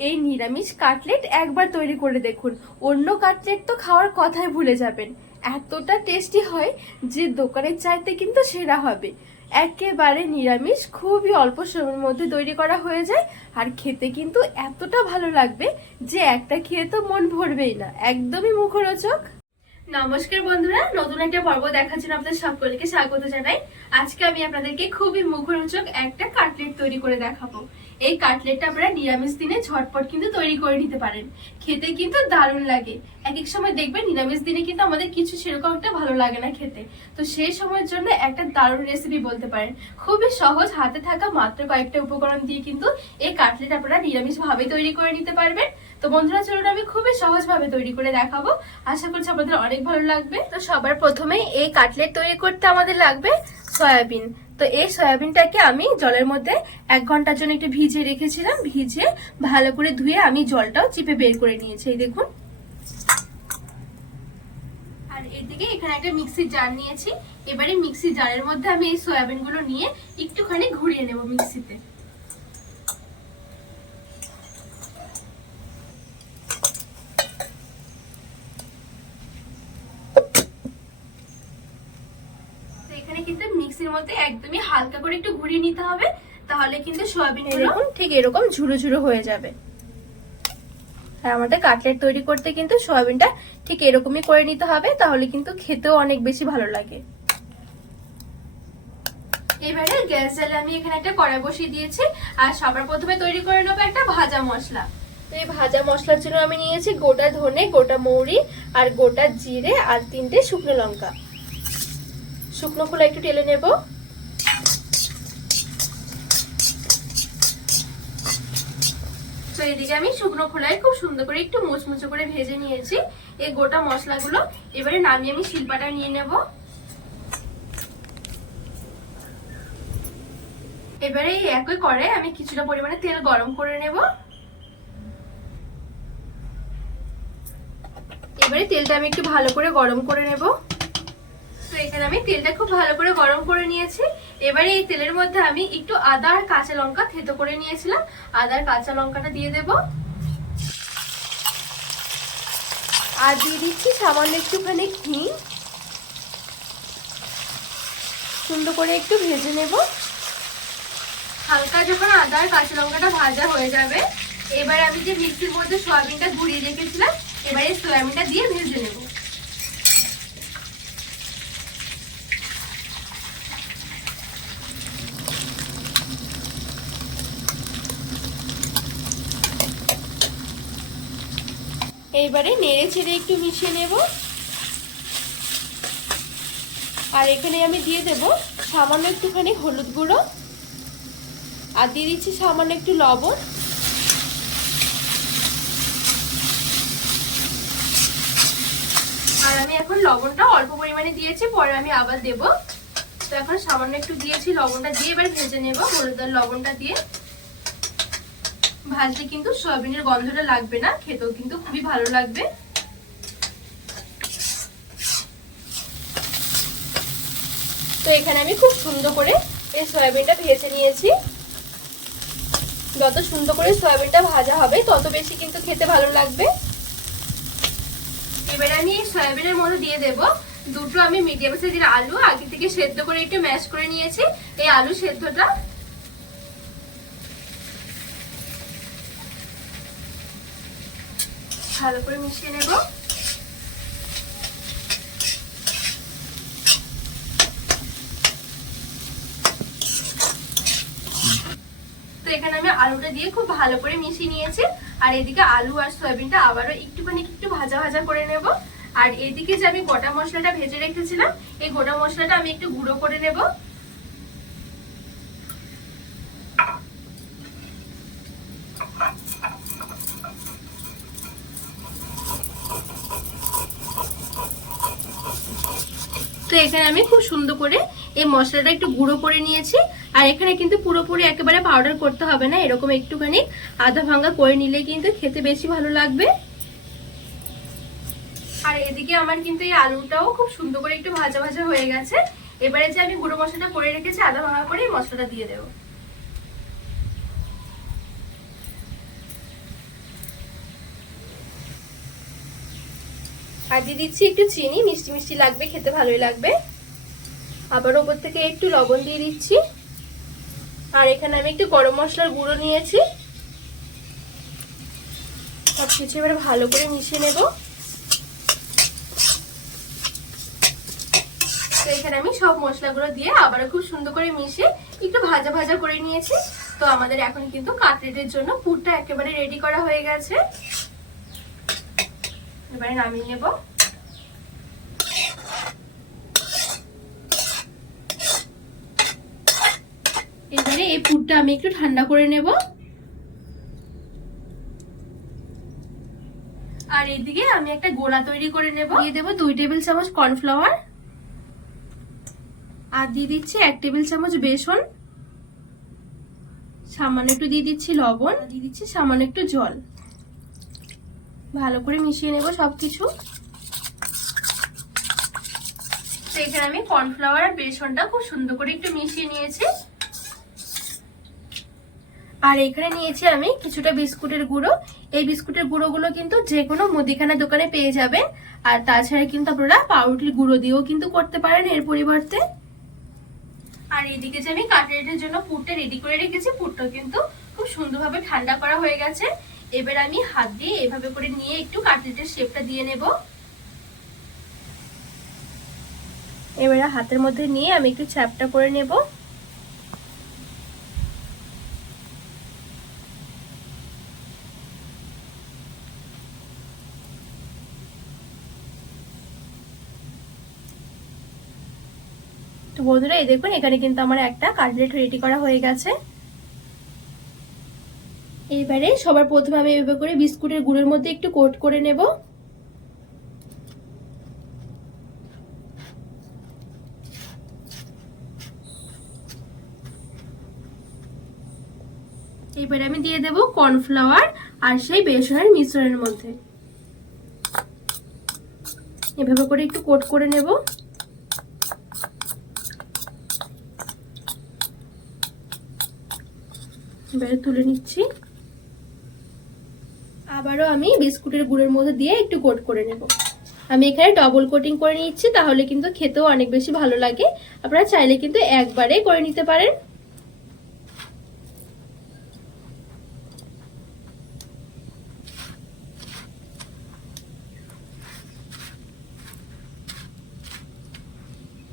এই নিরামিষ কাটলেট একবার তৈরি করে দেখুন। অন্য কাটলেট তো খাওয়ার কথাই ভুলে যাবেন। এতটা টেস্টি হয় যে দোকানের চাইতে কিন্তু সেরা হবে। একেবারে নিরামিষ, খুবই অল্প সময়ের মধ্যে তৈরি করা হয়ে যায় আর খেতে কিন্তু এতটা ভালো লাগবে যে একটা খেয়ে তো মন ভরবেই না। একদমই মুখরোচক। নমস্কার বন্ধুরা, নতুন একটা পর্ব দেখার জন্য আপনাদের সকলকে স্বাগত জানাই। আজকে আমি আপনাদেরকে খুবই মুখরোচক একটা কাটলেট তৈরি করে দেখাবো। এই কাটলেটটা আপনারা নিরামিষ দিনে ঝটপট কিন্তু তৈরি করে নিতে পারেন। খেতে কিন্তু দারুণ লাগে। এক এক সময় দেখবেন নিরামিষ দিনে কিন্তু আমাদের কিছু সেরকম একটা ভালো লাগে না খেতে। তো সেই সময়ের জন্য একটা দারুণ রেসিপি বলতে পারেন। খুবই সহজ, হাতে থাকা মাত্র কয়েকটা উপকরণ দিয়ে কিন্তু এই কাটলেট আপনারা নিরামিষ ভাবে তৈরি করে নিতে পারবেন। তো বন্ধুরা, চলুন আমি খুবই সহজ ভাবে তৈরি করে দেখাবো। আশা করছি আপনাদের অনেক ভালো লাগবে। তো সবার প্রথমে এই কাটলেট তৈরি করতে আমাদের লাগবে সয়াবিন। তো এই সয়াবিনটাকে আমি জলের মধ্যে এক ঘণ্টার জন্য একটু ভিজে রেখেছিলাম। ভিজে ভালো করে ধুয়ে আমি জলটাও চিপে বের করে নিয়েছি, এই দেখুন। আর এদিকে এখানে একটা মিক্সির জার নিয়েছি। এবারে মিক্সির জারের মধ্যে আমি এই সয়াবিনগুলো নিয়ে একটুখানি ঘুরিয়ে নেব মিক্সিতে। এখানে কিন্তু মিক্সির মধ্যে একদমই হালকা করে একটু ঘুরিয়ে নিতে হবে, তাহলে কিন্তু সয়াবিন ঠিক এরকম ঝুরো ঝুরো হয়ে যাবে। আর আমাদের কাটলেট তৈরি করতে কিন্তু সয়াবিনটা ঠিক এরকমই করে নিতে হবে, তাহলে কিন্তু খেতেও অনেক বেশি ভালো লাগে। এবারে গ্যাস জ্বালে আমি এখানে একটা কড়াই বসিয়ে দিয়েছি, আর সবার প্রথমে তৈরি করে নেব একটা ভাজা মশলা। তো এই ভাজা মশলার জন্য আমি নিয়েছি গোটা ধনে, গোটা মৌরি, আর গোটা জিরে, আর তিনটে শুকনো লঙ্কা। শুকনো খোলা একটু টেলে নেব। এদিকে আমি শুকনো খোলায় খুব সুন্দর করে একটু মুচমুচো করে ভেজে নিয়েছি। এই গোটা মশলাগুলো এবারে নামিয়ে আমি শিলপাটা নিয়ে নেব। এবারে এই একই করে আমি কিছুটা পরিমাণে তেল গরম করে নেব। এবারে তেলটা আমি একটু ভালো করে গরম করে নেব। তো এখানে আমি তেলটা খুব ভালো করে গরম করে নিয়েছি। এবারে এই তেলের মধ্যে আমি একটু আদা আর কাঁচা লঙ্কা থেতো করে নিয়েছিলাম। আদা আর কাঁচা লঙ্কাটা দিয়ে দেব। আর দিয়ে দিচ্ছি সামান্য একটুখানি ঘি। সুন্দর করে একটু ভেজে নেব। হালকা যখন আদা আর কাঁচা লঙ্কাটা ভাজা হয়ে যাবে, এবার আমি যে মিক্সির মধ্যে সয়াবিনটা ঘুরিয়ে রেখেছিলাম, এবারে সয়াবিনটা দিয়ে ভেজে নেব। এইবারে নেড়ে ছেড়ে একটু মিশিয়ে নেব। আর এখানে আমি দিয়ে দেব সামান্য একটুখানি হলুদ গুঁড়ো। আর দিয়ে দিচ্ছি সামান্য একটু লবণ। আর আমি এখন লবণটা অল্প পরিমাণে দিয়েছি, পরে আমি আবার দেব। তো এখন সামান্য একটু দিয়েছি, লবণটা দিয়ে এবার ভেজে নেব হলুদ আর লবণটা দিয়ে। ভাজলে কিন্তু সয়াবিনের গন্ধটা লাগবে না, খেতেও কিন্তু খুবই ভালো লাগবে। তো এখানে আমি খুব সুন্দর করে এই সয়াবিনটা ভেজে নিয়েছি। যত সুন্দর করে সয়াবিনটা ভাজা হবে, তত বেশি কিন্তু খেতে ভালো লাগবে। এবারে আমি এই সয়াবিনের মধ্যে দিয়ে দেব দুটো আমি মিডিয়াম সাইজের আলু, আগে থেকে সেদ্ধ করে একটু ম্যাশ করে নিয়েছি। এই আলু সেদ্ধটা ভালো করে মিশিয়ে নেব। তো এখানে আমি আলুটা দিয়ে খুব ভালো করে মিশিয়ে নিয়েছি। আর এদিকে আলু আর সয়াবিনটা আবারও একটুখানি একটু ভাজা ভাজা করে নেব। আর এদিকে যে আমি গোটা মশলাটা ভেজে রেখেছিলাম, এই গোটা মশলাটা আমি একটু গুঁড়ো করে নেব। তো এখানে আমি খুব সুন্দর করে এই মশলাটা একটু গুঁড়ো করে নিয়েছি। আর এখানে কিন্তু পুরোপুরি একেবারে পাউডার করতে হবে না, এরকম একটুখানি আধা ভাঙ্গা করে নিলে কিন্তু খেতে বেশি ভালো লাগবে। আর এদিকে আমার কিন্তু এই আলুটাও খুব সুন্দর করে একটু ভাজা ভাজা হয়ে গেছে। এবারে যে আমি গুঁড়ো মশলাটা করে রেখেছি, আধা ভাঙা করে এই মশলাটা দিয়ে দেবো। আর দিয়ে দিচ্ছি একটু চিনি, মিষ্টি মিষ্টি লাগবে, খেতে ভালোই লাগবে। আবার ওপর থেকে একটু লবণ দিয়ে দিচ্ছি। আর এখানে আমি একটু গরম মশলার গুঁড়ো নিয়েছি। সব কিছু এবারে ভালো করে মিশিয়ে নেব। তো এখানে আমি সব মশলাগুলো দিয়ে আবারও খুব সুন্দর করে মিশিয়ে একটু ভাজা ভাজা করে নিয়েছি। তো আমাদের এখন কিন্তু কাটলেটের জন্য পুরটা একেবারে রেডি করা হয়ে গেছে। এবারে নামিয়ে নেব। এবারে এই পুরটা আমি একটু ঠান্ডা করে নেব। আর এদিকে আমি একটা গোলা তৈরি করে নেব। দিয়ে দেবো দুই টেবিল চামচ কর্নফ্লাওয়ার। আর দিয়ে দিচ্ছি এক টেবিল চামচ বেসন। সামান্য একটু দিয়ে দিচ্ছি লবণ। দিয়ে দিচ্ছি সামান্য একটু জল। ভালো করে মিশিয়ে নেব সবকিছু। তো এখানে আমি কর্নফ্লাওয়ার আর বেসনটা খুব সুন্দর করে একটু মিশিয়ে নিয়েছি। আর এখানে নিয়েছি আমি কিছুটা বিস্কুটের গুঁড়ো। এই বিস্কুটের গুঁড়োগুলো কিন্তু যে কোনো মুদিখানা দোকানে পেয়ে যাবেন। আর তাছাড়া কিন্তু আপনারা পাউরুটির গুঁড়ো দিয়েও কিন্তু করতে পারেন এর পরিবর্তে। আর এদিকে যে আমি কাটলেটের জন্য পুরটা রেডি করে রেখেছি পুরটা কিন্তু খুব সুন্দরভাবে ঠান্ডা করা হয়ে গেছে। এবার আমি হাত দিয়ে এভাবে করে নিয়ে একটু কাটলেটের শেপটা দিয়ে নেব। এবারে হাতের মধ্যে নিয়ে আমি একটু চ্যাপটা করে নেব। তো বন্ধুরা, এই দেখুন, এখানে কিন্তু আমার একটা কাটলেট রেডি করা হয়ে গেছে। এবারে সবার প্রথমে আমি এভাবে করে বিস্কুটের গুঁড়োর মধ্যে একটু কোট করে নেব। এবারে আমি দিয়ে দেব কর্নফ্লাওয়ার আর সেই বেসনের মিশ্রণের মধ্যে। এভাবে করে একটু কোট করে নেব। এবারে তুলে নিচ্ছি। আবারও আমি বিস্কুটের গুঁড়ের মধ্যে দিয়ে একটু কোট করে নেব। আমি এখানে ডবল কোটিং করে নিচ্ছি, তাহলে কিন্তু খেতেও অনেক বেশি ভালো লাগে। আপনারা চাইলে কিন্তু একবারে করে নিতে পারেন।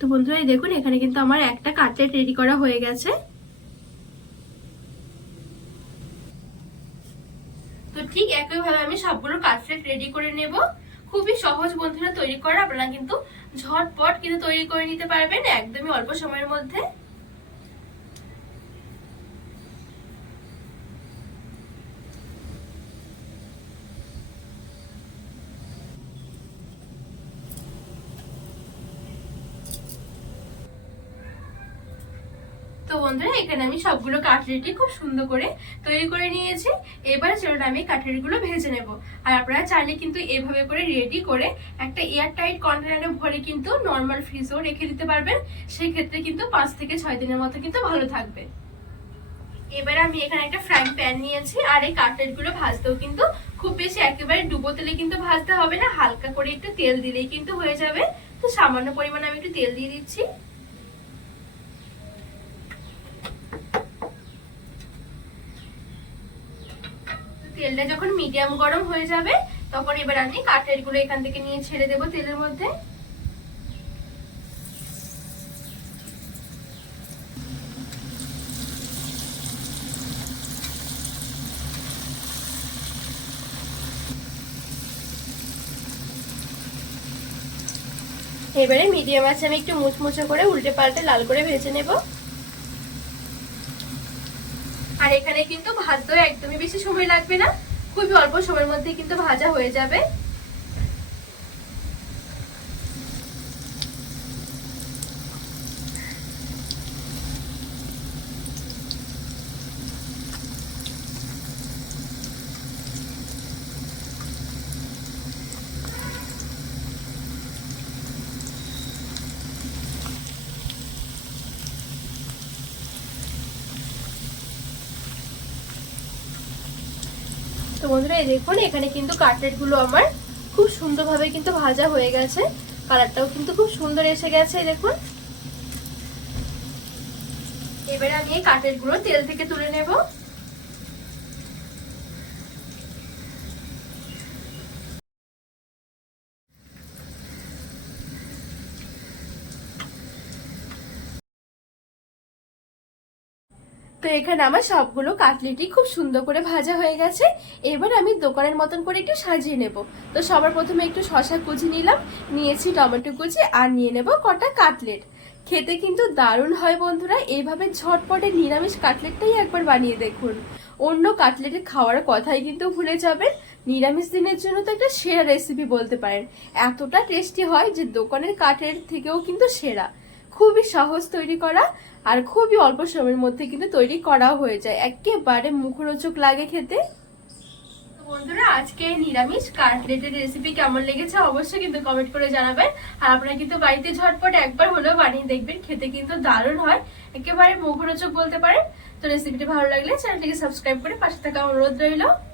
তো বন্ধুরা দেখুন, এখানে কিন্তু আমার একটা কাটলেট রেডি করা হয়ে গেছে তো ঠিক একইভাবে আমি সবগুলো কাটলেট রেডি করে নেব। খুবই সহজ বন্ধুরা তৈরি করা, আপনারা কিন্তু ঝটপট কিন্তু তৈরি করে নিতে পারবেন একদমই অল্প সময়ের মধ্যে তো বন্ধুরা এখানে আমি সবগুলো কাটলেটই খুব সুন্দর করে তৈরি করে নিয়েছি। এবারে চলুন আমি কাটলেটগুলো ভেজে নেব। আর আপনারা চাইলে কিন্তু এভাবে করে রেডি করে একটা এয়ার টাইট কন্টেনারে ভরে কিন্তু নর্মাল ফ্রিজেও রেখে দিতে পারবেন। সেই ক্ষেত্রে কিন্তু পাঁচ থেকে ছয় দিনের মতো কিন্তু ভালো থাকবে। এবারে আমি এখানে একটা ফ্রাইং প্যান নিয়েছি আর এই কাটলেটগুলো ভাজতেও কিন্তু খুব বেশি একেবারে ডুবো তেলে কিন্তু ভাজতে হবে না, হালকা করে একটু তেল দিলেই কিন্তু হয়ে যাবে। তো সামান্য পরিমাণে আমি একটু তেল দিয়ে দিচ্ছি। তেলটা যখন মিডিয়াম গরম হয়ে যাবে, তখন এবার আমি কাঠেরগুলো এখান থেকে নিয়ে ছেড়ে দেবো তেলের মধ্যে। এবারে মিডিয়াম আছে, আমি একটু মুচমুচে করে উল্টে পাল্টে লাল করে ভেজে নেব আর এখানে কিন্তু ভাজতেও একদমই বেশি সময় লাগবে না। খুবই অল্প সময়ের মধ্যে কিন্তু ভাজা হয়ে যাবে। তো বন্ধুরা, এই দেখুন, এখানে কিন্তু কাটলেটগুলো আমার খুব সুন্দরভাবে কিন্তু ভাজা হয়ে গেছে। কালারটাও কিন্তু খুব সুন্দর এসে গেছে দেখুন। এবারে আমি এই কাঠেরগুলো তেল থেকে তুলে নেব। তো এখানে আমার সবগুলো কাটলেটই খুব সুন্দর করে ভাজা হয়ে গেছে। এবার আমি দোকানের মতন করে একটু সাজিয়ে নেব। তো সবার প্রথমে একটু শশা কুচি নিলাম, নিয়েছি টমেটো কুচি আর নিয়ে নেব কটা কাটলেট। খেতে কিন্তু দারুণ হয় বন্ধুরা, এইভাবে ঝটপটে নিরামিষ কাটলেটটাই একবার বানিয়ে দেখুন। অন্য কাটলেটের খাওয়ার কথাই কিন্তু ভুলে যাবেন। নিরামিষ দিনের জন্য তো একটা সেরা রেসিপি বলতে পারেন। এতটা টেস্টি হয় যে দোকানের কাঠের থেকেও কিন্তু সেরা। খুবই সহজ তৈরি করা আর খুবই অল্প সময়ের মধ্যে কিন্তু তৈরি করাও হয়ে যায়। একেবারে মুখরোচক লাগে খেতে। বন্ধুরা, আজকে নিরামিষ কাটলেটের রেসিপি কেমন লেগেছে অবশ্যই কিন্তু কমেন্ট করে জানাবেন। আর আপনারা কিন্তু বাড়িতে ঝটপট একবার হলেও বানিয়ে দেখবেন, খেতে কিন্তু দারুণ হয়। একেবারে মুখরোচক বলতে পারেন। তো রেসিপিটি ভালো লাগলে চ্যানেলটিকে সাবস্ক্রাইব করে পাশে থাকা অনুরোধ রইল।